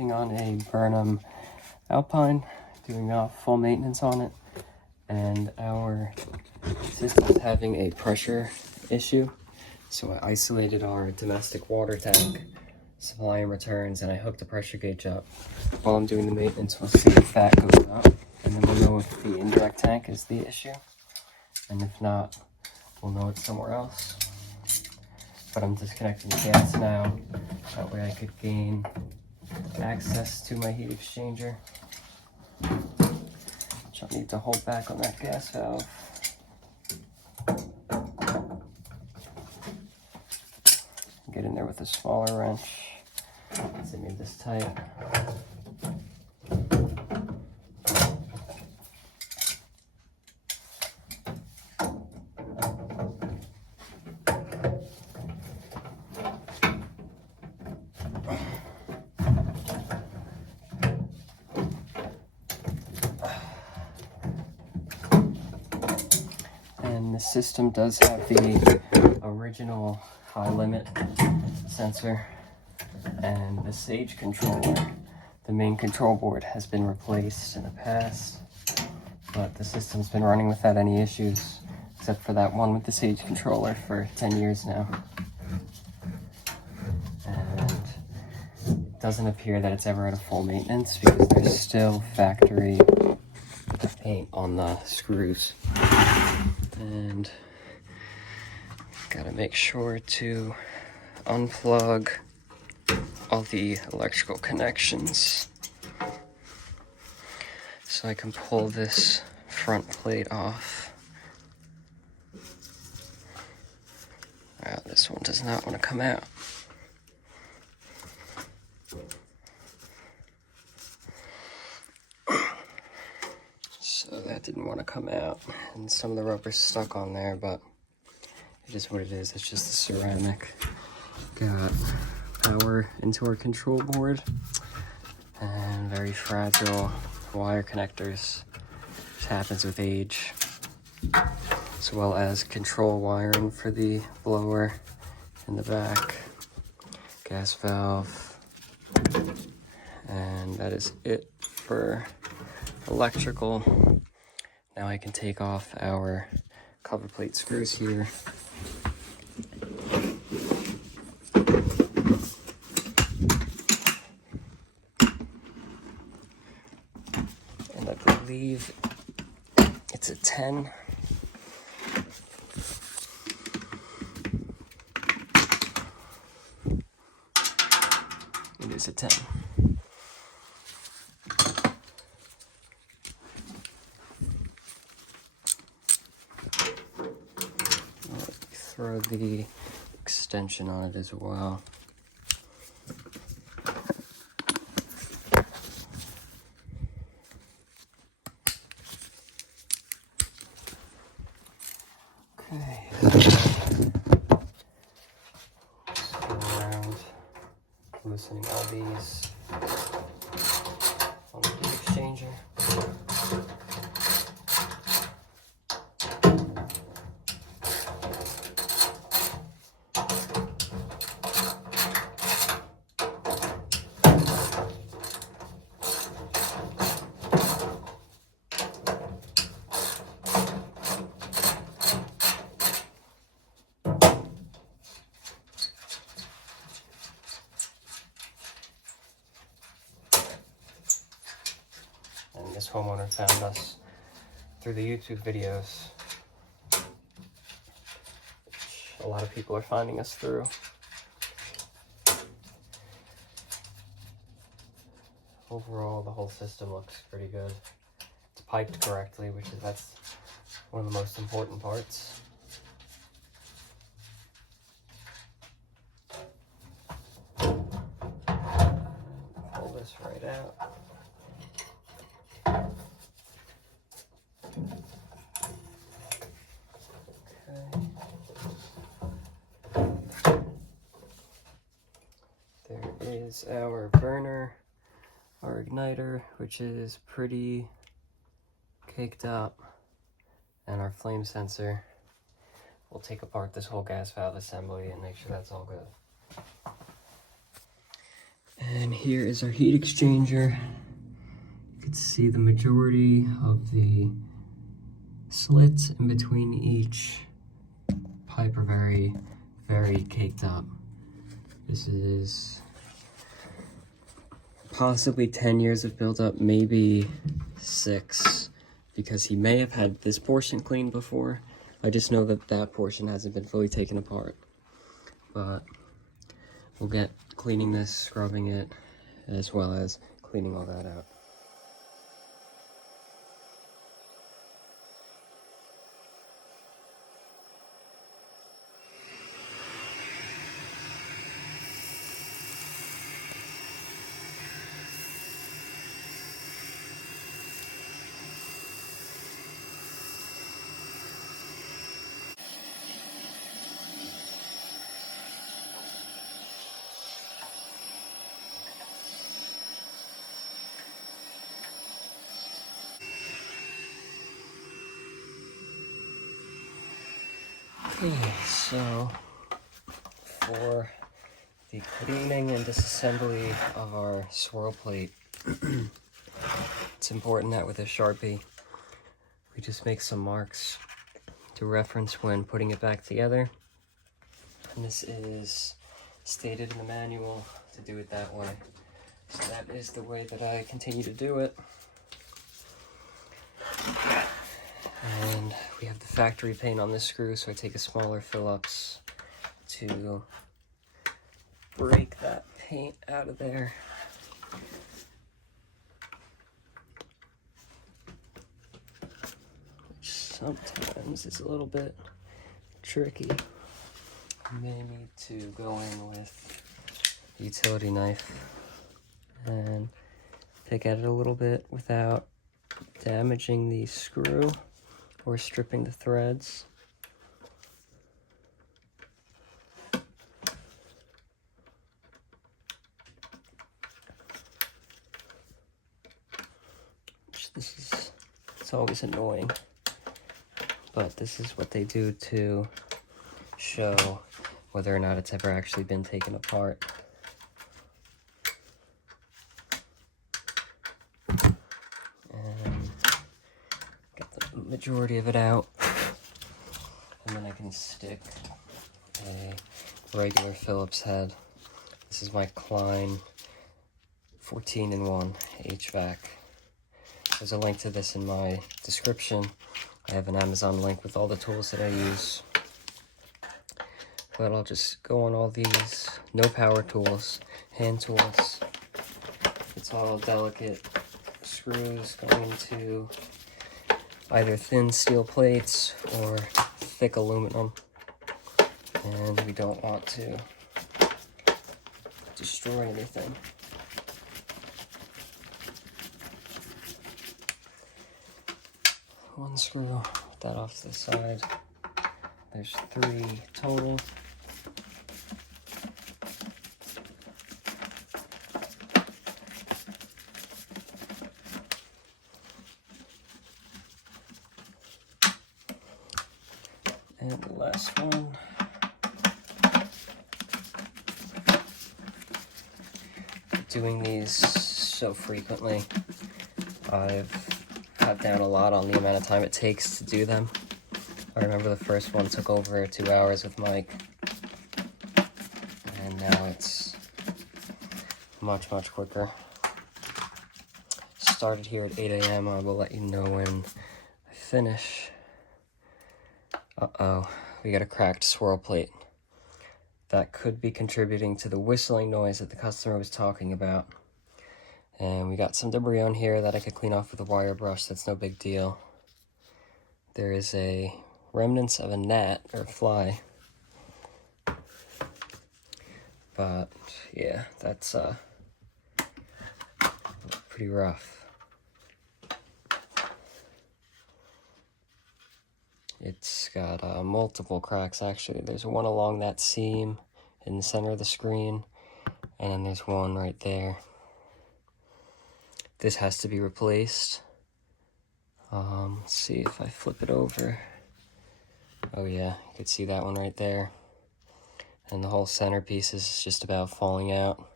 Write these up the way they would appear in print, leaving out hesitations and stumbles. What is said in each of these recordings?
working on a Burnham Alpine, doing full maintenance on it, and our system is having a pressure issue. So I isolated our domestic water tank, supply and returns, and I hooked the pressure gauge up. While I'm doing the maintenance, we'll see if that goes up, and then we'll know if the indirect tank is the issue, and if not, we'll know it's somewhere else. But I'm disconnecting the gas now, that way I could gain access to my heat exchanger. Which I'll need to hold back on that gas valve. Get in there with a smaller wrench, since I made this tight. And the system does have the original high limit sensor, and the Sage controller, the main control board, has been replaced in the past, but the system's been running without any issues, except for that one with the Sage controller, for 10 years now. And it doesn't appear that it's ever out of full maintenance, because there's still factory paint on the screws. And gotta make sure to unplug all the electrical connections so I can pull this front plate off. Wow, this one does not want to come out. So that didn't want to come out, and some of the rubber's stuck on there, but it is what it is. It's just the ceramic. Got power into our control board and very fragile wire connectors, which happens with age, as well as control wiring for the blower in the back, gas valve, and that is it for electrical. Now I can take off our cover plate screws here. And I believe it's a 10. It is a 10. Throw the extension on it as well. Okay. Go around loosening all these on the heat exchanger. And this homeowner found us through the YouTube videos, which a lot of people are finding us through. Overall, the whole system looks pretty good. It's piped correctly, that's one of the most important parts. Pull this right out. There is our burner, our igniter, which is pretty caked up, and our flame sensor. We'll take apart this whole gas valve assembly and make sure that's all good. And here is our heat exchanger. You can see the majority of the slits in between each pipe are very, very caked up. This is possibly 10 years of buildup, maybe 6, because he may have had this portion cleaned before. I just know that that portion hasn't been fully taken apart. But we'll get cleaning this, scrubbing it, as well as cleaning all that out. Okay, so for the cleaning and disassembly of our swirl plate, it's important that with a Sharpie, we just make some marks to reference when putting it back together. And this is stated in the manual to do it that way. So that is the way that I continue to do it. And we have the factory paint on this screw, so I take a smaller Phillips to break that paint out of there. Which sometimes is a little bit tricky. You may need to go in with a utility knife and pick at it a little bit without damaging the screw or stripping the threads. It's always annoying, but this is what they do to show whether or not it's ever actually been taken apart. And get the majority of it out, and then I can stick a regular Phillips head. This is my Klein 14-in-1 HVAC. There's a link to this in my description. I have an Amazon link with all the tools that I use. But I'll just go on all these. No power tools, hand tools. It's all delicate screws going into either thin steel plates or thick aluminum. And we don't want to destroy anything. One screw, put that off to the side. There's 3 total. And the last one. Doing these so frequently, I've cut down a lot on the amount of time it takes to do them. I remember the first one took over 2 hours with Mike, and now it's much quicker. Started here at 8 a.m. I will let you know when I finish. Uh-oh, we got a cracked swirl plate. That could be contributing to the whistling noise that the customer was talking about. And we got some debris on here that I could clean off with a wire brush. That's no big deal. There is a remnants of a gnat or fly. But yeah, that's pretty rough. It's got multiple cracks actually. There's one along that seam in the center of the screen, and then there's one right there. This has to be replaced. Let's see if I flip it over. Oh yeah, you could see that one right there. And the whole centerpiece is just about falling out.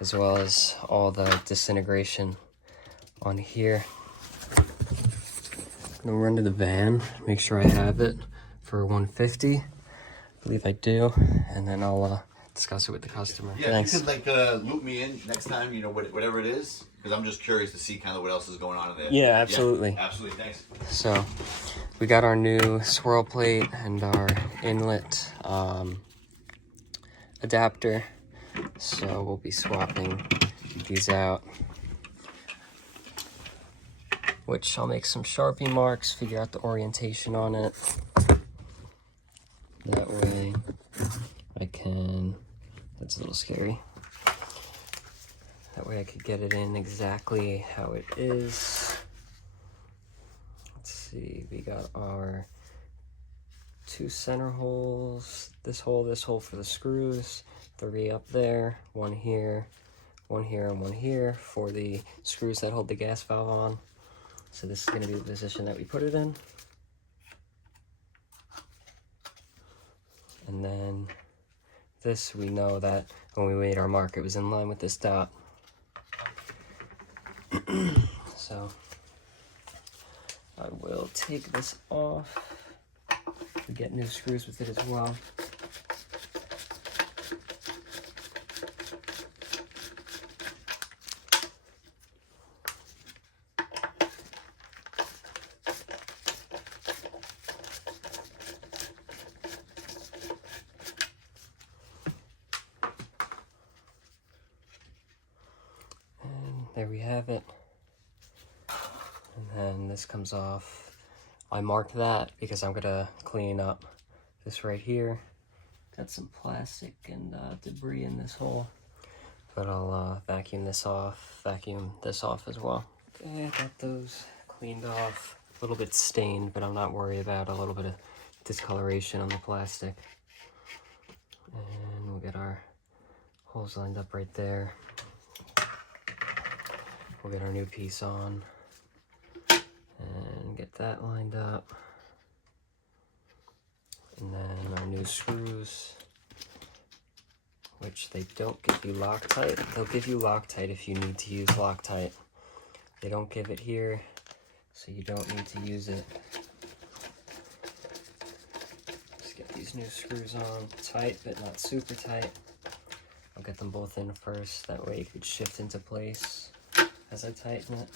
as well as all the disintegration on here. I'm gonna run to the van, make sure I have it for 150. I believe I do, and then I'll discuss it with the customer. Yeah, Thanks. you could loop me in next time, you know, whatever it is, because I'm just curious to see kind of what else is going on in there. Yeah, absolutely. Yeah, absolutely, thanks. So we got our new swirl plate and our inlet adapter. So we'll be swapping these out, which I'll make some Sharpie marks, figure out the orientation on it. That way I can, that's a little scary. That way I could get it in exactly how it is. Let's see, we got our 2 center holes, this hole for the screws, 3 up there, 1 here, 1 here, and 1 here for the screws that hold the gas valve on. So this is going to be the position that we put it in. And then this, we know that when we made our mark, it was in line with this dot. So I will take this off. We get new screws with it as well. And there we have it. And then this comes off. I marked that because I'm gonna clean up this right here. Got some plastic and debris in this hole, but I'll vacuum this off as well. Okay, I got those cleaned off. A little bit stained, but I'm not worried about a little bit of discoloration on the plastic. And we'll get our holes lined up right there. We'll get our new piece on and get that lined up. And then our new screws, which they don't give you Loctite. They'll give you Loctite if you need to use Loctite. They don't give it here, so you don't need to use it. Just get these new screws on tight, but not super tight. I'll get them both in first, that way it could shift into place as I tighten it.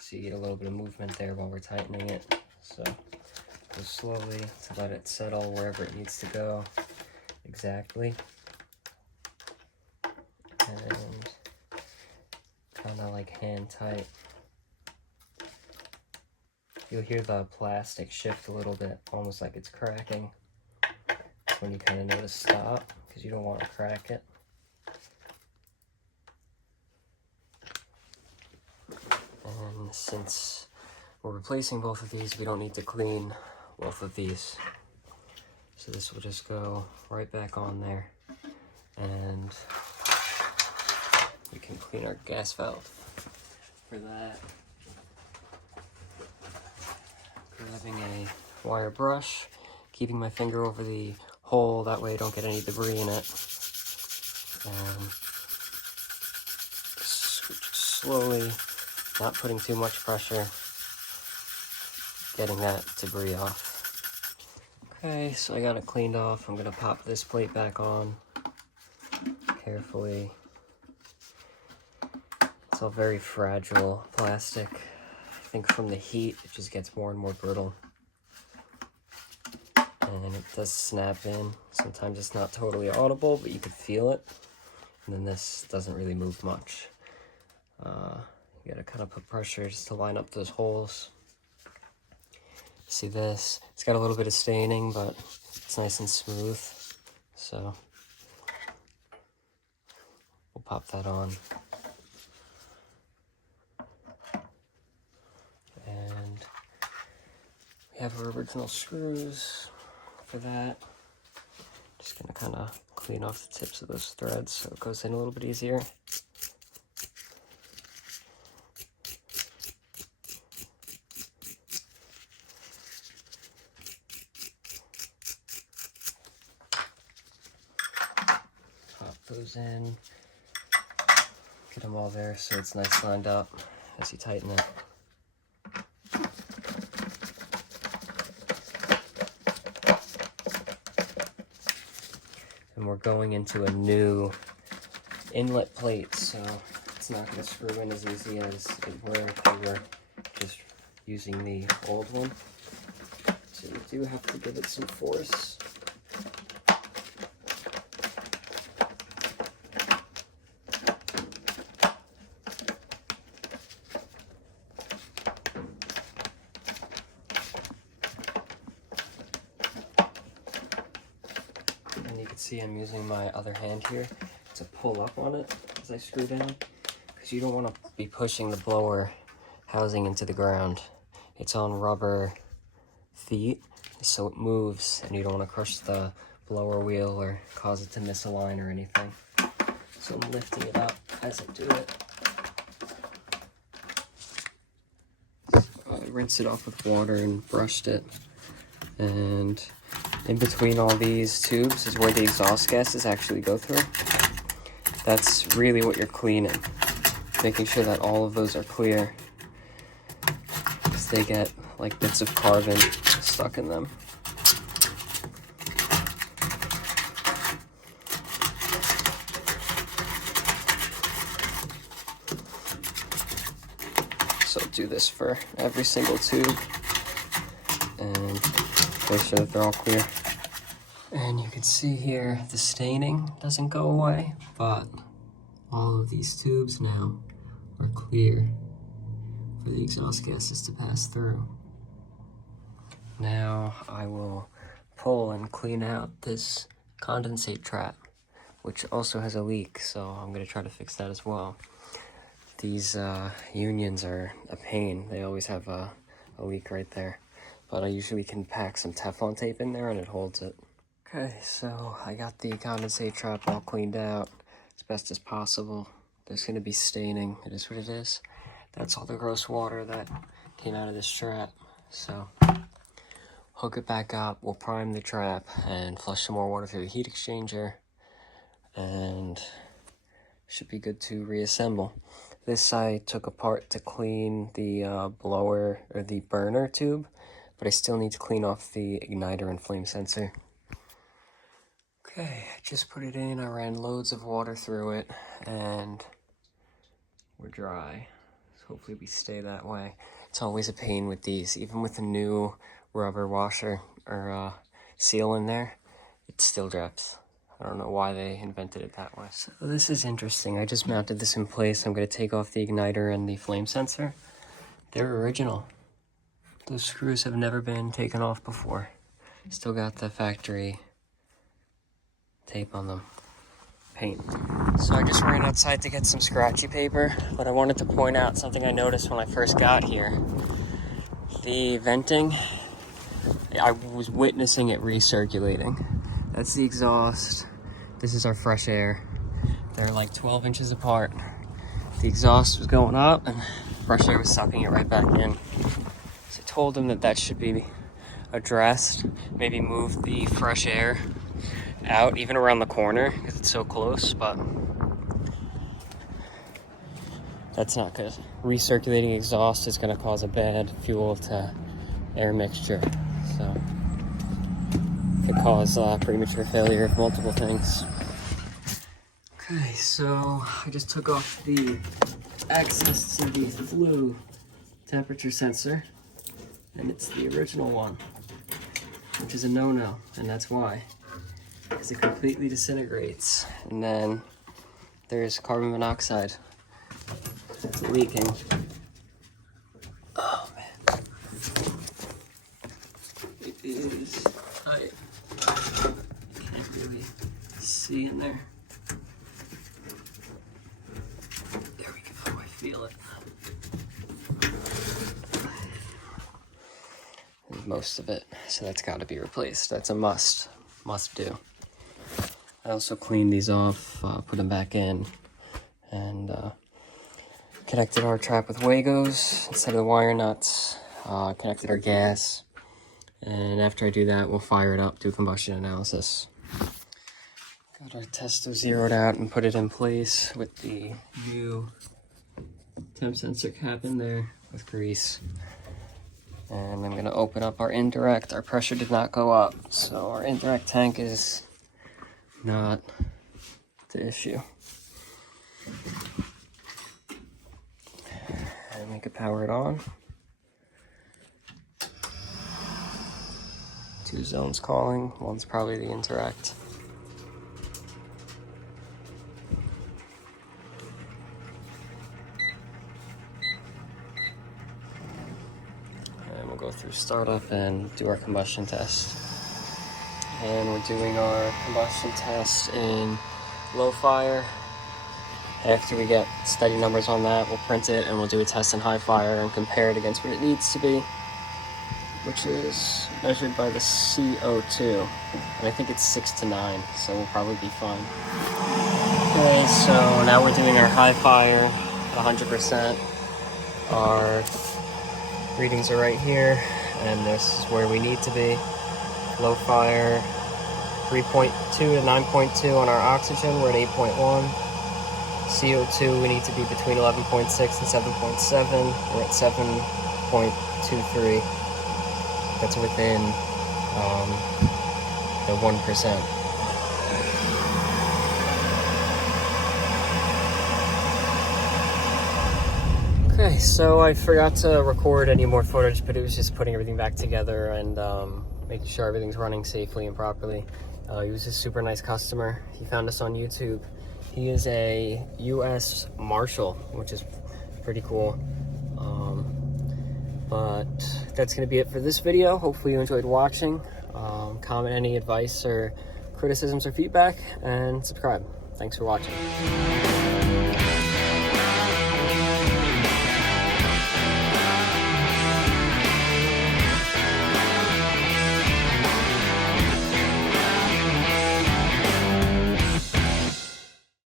So you get a little bit of movement there while we're tightening it. So go slowly to let it settle wherever it needs to go exactly. And kind of like hand tight. You'll hear the plastic shift a little bit, almost like it's cracking. That's when you kind of know to stop, because you don't want to crack it. And since we're replacing both of these, we don't need to clean both of these. So this will just go right back on there. And we can clean our gas valve. For that, grabbing a wire brush, keeping my finger over the hole, that way I don't get any debris in it. And slowly, not putting too much pressure, getting that debris off. Okay, so I got it cleaned off. I'm gonna pop this plate back on carefully. It's all very fragile plastic. I think from the heat, it just gets more and more brittle. And it does snap in. Sometimes it's not totally audible, but you could feel it. And then this doesn't really move much. You gotta kind of put pressure just to line up those holes. See this? It's got a little bit of staining, but it's nice and smooth. So we'll pop that on. And we have our original screws for that. Just gonna kind of clean off the tips of those threads so it goes in a little bit easier. goes in. Get them all there so it's nice lined up as you tighten it. And we're going into a new inlet plate, so it's not going to screw in as easy as it were if we were just using the old one. So you do have to give it some force. And you can see I'm using my other hand here to pull up on it as I screw down, because you don't want to be pushing the blower housing into the ground. It's on rubber feet, so it moves, and you don't want to crush the blower wheel or cause it to misalign or anything. So I'm lifting it up as I do it. I rinsed it off with water and brushed it, and in between all these tubes is where the exhaust gases actually go through. That's really what you're cleaning, making sure that all of those are clear, because they get like bits of carbon stuck in them. So do this for every single tube and make sure that they're all clear. And you can see here the staining doesn't go away, but all of these tubes now are clear for the exhaust gases to pass through. Now I will pull and clean out this condensate trap, which also has a leak, so I'm going to try to fix that as well. These unions are a pain. They always have a leak right there, but I usually can pack some Teflon tape in there and it holds it. Okay, so I got the condensate trap all cleaned out as best as possible. There's going to be staining. It is what it is. That's all the gross water that came out of this trap. So hook it back up. We'll prime the trap and flush some more water through the heat exchanger, and should be good to reassemble. This I took apart to clean the blower or the burner tube, but I still need to clean off the igniter and flame sensor. Okay, I just put it in. I ran loads of water through it, and we're dry. So hopefully we stay that way. It's always a pain with these, even with the new rubber washer or seal in there, it still drips. I don't know why they invented it that way. So this is interesting. I just mounted this in place. I'm going to take off the igniter and the flame sensor. They're original. Those screws have never been taken off before. Still got the factory tape on them. Paint. So I just ran outside to get some scratchy paper, but I wanted to point out something I noticed when I first got here. The venting, I was witnessing it recirculating. That's the exhaust. This is our fresh air. They're like 12 inches apart. The exhaust was going up and fresh air was sucking it right back in. So I told them that that should be addressed. Maybe move the fresh air out, even around the corner, because it's so close, but that's not good. Recirculating exhaust is going to cause a bad fuel to air mixture, so it could cause premature failure of multiple things. Okay, so I just took off the access to the flue temperature sensor, and it's the original one, which is a no-no, and that's why. Because it completely disintegrates. And then there's carbon monoxide that's leaking. Oh man. It is tight. You can't really see in there. There we go, I feel it. There's most of it, so that's got to be replaced. That's a must do. I also cleaned these off, put them back in, and connected our trap with Wagos instead of the wire nuts, connected our gas, and after I do that, we'll fire it up, do combustion analysis. Got our testo zeroed out and put it in place with the new temp sensor cap in there with grease. And I'm gonna open up our indirect. Our pressure did not go up, so our indirect tank is not the issue. And we could power it on. 2 zones calling, one's probably the indirect. And we'll go through startup and do our combustion test. And we're doing our combustion test in low fire. After we get steady numbers on that, we'll print it and we'll do a test in high fire and compare it against what it needs to be, which is measured by the CO2. And I think it's 6 to 9, so we'll probably be fine. Okay, so now we're doing our high fire at 100%. Our readings are right here, and this is where we need to be. Low fire, 3.2 to 9.2 on our oxygen, we're at 8.1. CO2, we need to be between 11.6 and 7.7. We're at 7.23. That's within the 1%. Okay, so I forgot to record any more footage, but it was just putting everything back together and making sure everything's running safely and properly. He was a super nice customer. He found us on YouTube. He is a U.S. Marshal, which is pretty cool. But that's going to be it for this video. Hopefully you enjoyed watching. Comment any advice or criticisms or feedback, and subscribe. Thanks for watching.